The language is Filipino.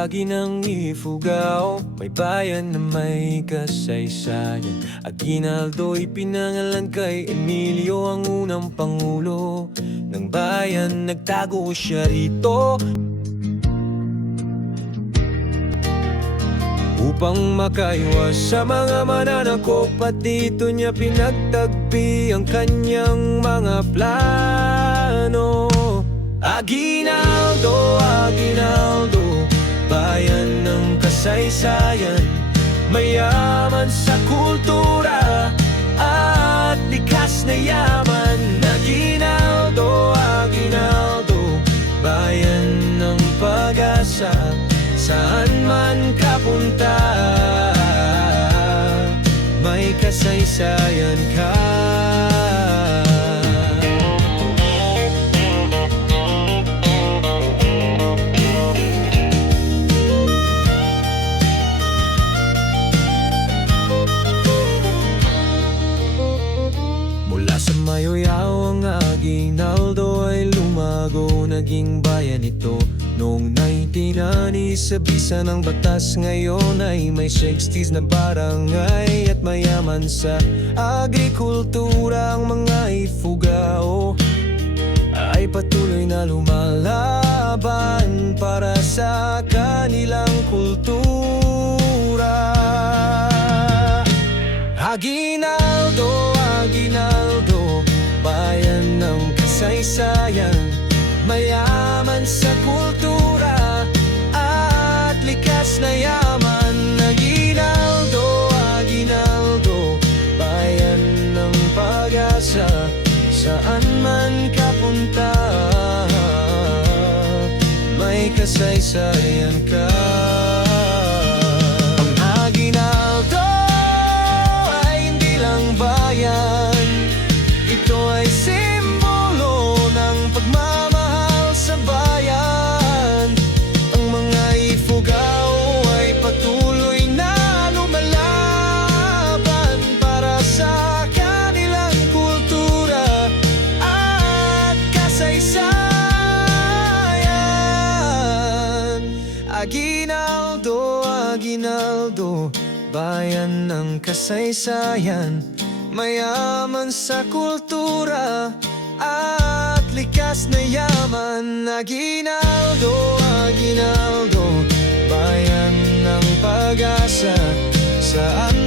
bahagi ng Ifugao, may bayan na may kasaysayan. Aguinaldo ipinangalan kay Emilio, ang unang pangulo ng bayan. Nagtago siya rito upang makaiwas sa mga mananakop, at dito niya pinagtagpi ang kanyang mga plano. Aguinaldo, Aguinaldo, bayan ng kasaysayan, mayaman sa kultura at likas na yaman. Aguinaldo, Aguinaldo, bayan ng pag-asa, saan man kapunta, may kasaysayan ka. Mula sa Mayoyaw ang Aguinaldo ay lumago, naging bayan ito noong 1990. Sa bisa ng batas ngayon ay may 60s na barangay, at mayaman sa agrikultura ang mga Ifugao ay patuloy na lumalaban para sa kanilang kultura. Aguinaldo, Aguinaldo, bayan ng kasaysayan, mayaman sa kultura at likas na yaman. Aguinaldo, Aguinaldo, bayan ng pag-asa, saan man kapunta, may kasaysayan ka. Ang Aguinaldo ay hindi lang bayan, ito ay simbolo ng pagmamahal sa bayan. Ang mga Ifugao ay patuloy na lumalaban para sa kanilang kultura at kasaysayan. Aguinaldo, Aguinaldo, bayan ng kasaysayan, mayaman sa kultura at likas na yaman. Aguinaldo, Aguinaldo, bayan ng pag-asa, saan